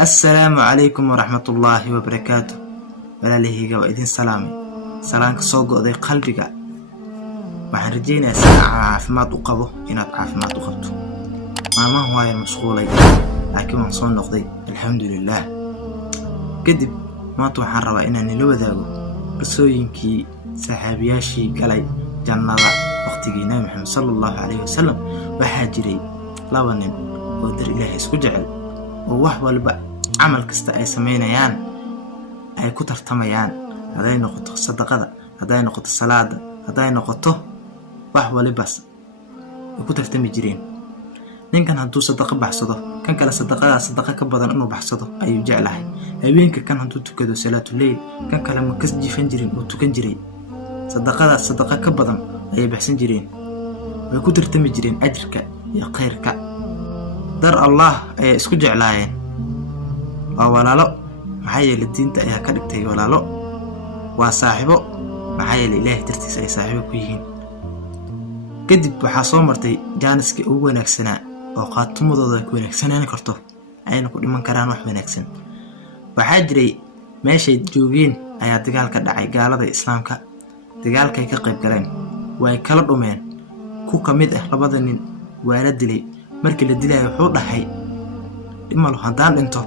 السلام عليكم ورحمة الله وبركاته. ولا لهيجا وإذن سلامي سلامك صوق ذي قلبك waxaan rajeynayaa caafimaad u qabo inaad caafimaad u qabto maamaha waa mashquulay laakiin waan soo noqday alxamdulillah kadib maanta waxaan rabaa inaan la wadaago qisooyinkii saxaabiyaashii galay jannada waqtigii nabi maxamed sallallahu alayhi wasallam waxaa jiray laba nin oo dar ilaahay isku jecel oo wax walba amal kasta ay sameynayaan ay ku tartamayaan haday noqoto sadaqada haday noqoto salaada haday noqoto wax walibas ku tartami jireen ninkan hadduu sadaqa baxsado kan kale sadaqa ka badan inuu baxsado ayuu jeclahay habeenka kan hadduu tukado salaatul layl kan kale ma kas jifan jirin oo tukan jiray sadaqa ka badan ayay baxsan jireen way ku tartami jireen ajirka iyo khayrka dar Allah ay isku jeclaayeen waa walaalo maxay yeelay diinta ayaa ka dhigtay walaalo waa saaxiibo maxay yeelay ilaahay dartiisa ay saaxiibo ku yihiin kadib waxaa soo martay jaaniska ugu wanaagsanaa oo qaatumadooda ku wanaagsanaan karto ayna ku dhiman karaan wax wanaagsan waxaa jiray meeshay joogeen ayaa dagaal ka dhacay gaalada islaamka dagaalka ay ka qayb galeen way kala dhumeen ku kamid ah labada nin waa la dilay markii la dilay wuxuu dhahay dhimalo hadaan dhinto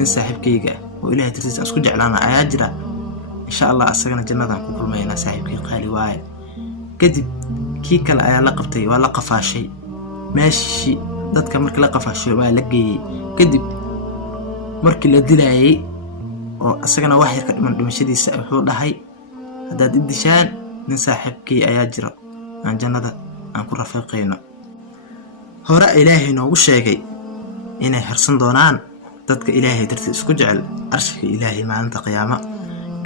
in saaxiibkayga oo ilaahay dartiisa isku jeclaana ayaa jira insha Allah asagana jannada ku kulmayna saaxiibkay qaali waay kadib kii kale ayaa la qabtay waa la qafaashay meeshii dadka markii la qafaashay waa la geeyay kadib markii la dilayay oo asagana wax yar ka dhiman dhimashadiisa wuxuu dhahay hadaad idishaan nin saaxiibkay ayaa jira aan jannada aan ku rafiiqayno hore ilaahay noogu sheegay inay harsan doonaan dadka ilaahay dartiisa isku jecel arshka ilaahay maalinta qiyaama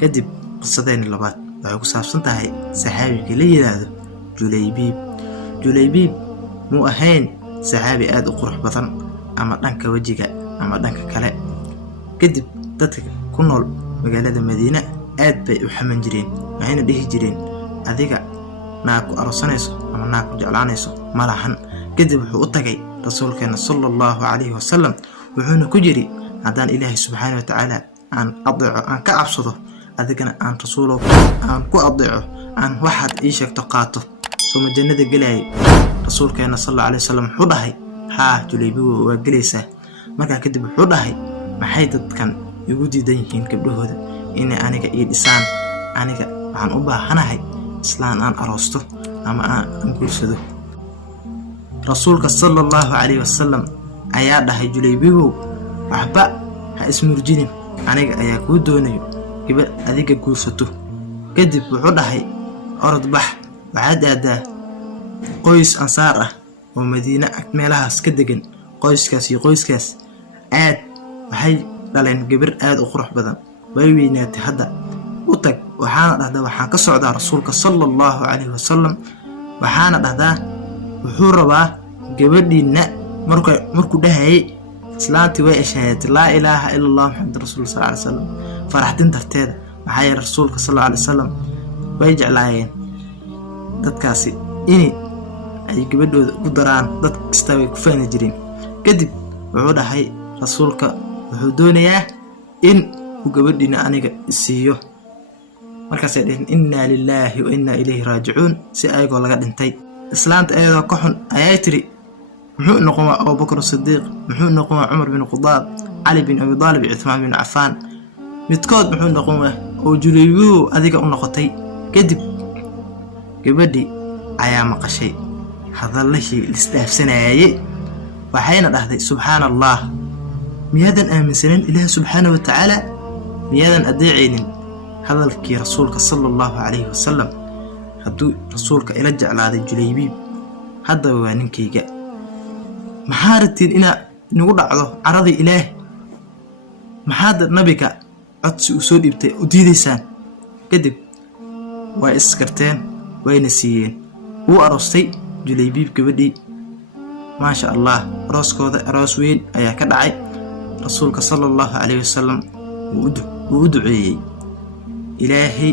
kadib qisadeena labaad waxay ku saabsan tahay saxaabiga la yiraahdo Julaybiib muu ahayn saxaabi aad u qurux badan ama dhanka wajiga ama dhanka kale kadib dadka ku nool magaalada Madiina aad bay u xaman jireen waxayna dhihi jireen adiga naag ku aroosanayso ama naag ku jeclaanayso malahan kadib wuxuu u tagay rasuulkeena sallallahu alayhi wasallam wuxuuna ku jiri hadaan ilaahay subhanahu wa ta'ala aan adeeco aan ka cabsado adigana aan rasuulo aan ku adeeco aan waxaad ii sheegto qaato soo jannada galay rasuulkeena sallallahu alayhi wasallam wuxuu dhahay Julaybiib waa galaysaa markaa kadib wuxuu dhahay maxay dadkan igu diidan yihiin gabdhahooda inay aniga ii dhisaan aniga waxaan u baahanahay islaan aan aroosto ama aan guursado rasuulka sallallahu alayhi wasallam ayaa dhahay Julaybiib waxba ha ismurjinin aniga ayaa ku doonayo gabadh adiga guursato kadib wuxuu dhahay orod bax waxaad aadaa qoys ansaar ah oo Madiina meelahaas ka degan qoyskaas aad waxay dhaleen gabar aad u qurux badan way weynaatay hadda u tag waxaana dhahdaa waxaan ka socdaa rasuulka sallallahu alayhi wasallam waxaana dhahdaa wuxuu rabaa gabadhiina markuu dhahay islaanti way ashahaadatay laa ilaaha illa allah muhammad rasuul sallallahu alayhi wasallam faraxdin darteeda maxay rasuulka sallallahu alayhi wasallam way jeclaayeen dadkaasi inay ay gabadhooda u daraan dad kasta way ku faani jireen kadib wuxuu dhahay rasuulka wuxuu doonayaa in uu gabadhiina aniga siiyo markaas ay dhaheen inna lillahi wa inna ilayhi raaji'uun si ayagoo laga dhintay islaanta ayadoo ka xun ayay tiri muxuu noqon Abu Bakr Siddiq muxuu noqon Umar bin Khattab Ali bin Abi Talib Uthman bin Affan midkood muxuu noqon oo Julaybiib adiga u noqotay kadib gabadhi ayaa maqashay hadalladii isdaafsanayay waxayna dhahday subhanallah miyadan aaminsanin ilaahay subhanahu wa ta'ala miyadan adeecaynin hadalkii rasuulka sallallahu alayhi wasallam hadduu rasuulka ila jeclaaday Julaybiib hadda waa ninkayga maxaa rabtiin inaa nagu dhacdo caradii ilaahay maxaad nabiga codsi u soo dhibtay u diidaysaan kadib way iskarteen wayna siiyeen uu aroostay Julaybiib gabadhii ma sha Allah arooskooda aroos weyn ayaa ka dhacay rasuulka sallallahu alayhi wasallam uu duceeyay ilaahay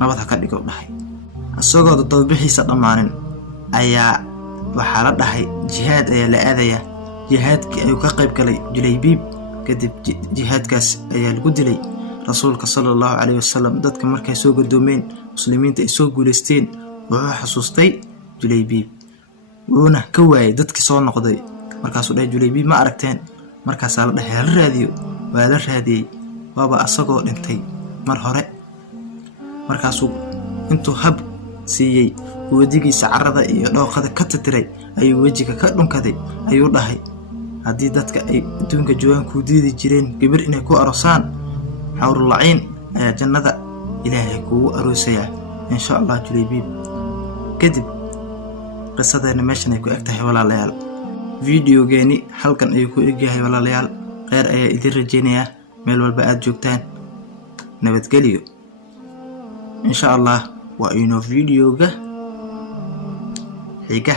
nabad ka dhigo dhahay asagoo dadbixiisa dhamaanin ayaa waxa la dhahay jihaad ayaa la aadaya jihaadkii ay ka qayb galay Julaybiib kadib jihaadkaas ayaa lagu dilay rasuulka sallallahu alayhi wasallam. dadka markay soo gadoomeen muslimiinta ay soo guuleysteen wuxuu xasuustay Julaybiib wuuna ka waayay dadkii soo noqday. markaasuu dhahay Julaybiib ma aragteen? markaasaa la dhahay la raadiyo. waa la raadiyey waaba asagoo dhintay mar hore. markaasuu intuu hab siiyey wajigiisa carrada iyo dhooqada ka titiray ayuu wejiga ka dhunkaday. ayuu dhahay haddii dadka ay adduunka joogaan ku diidi jireen gabar inay ku aroosaan, xawrul laciin ayaa jannada ilaahay kugu aroosayaa insha Allah Julaybiib. kadib qisadeena meeshan ay ku egtahay walaalayaal. videogeeni halkan ayuu ku egyahay walaalayaal. khayr ayaa idin rajeynayaa meel walba aad joogtaan. nabadgelyo insha Allah. waa inoo videoga xiga.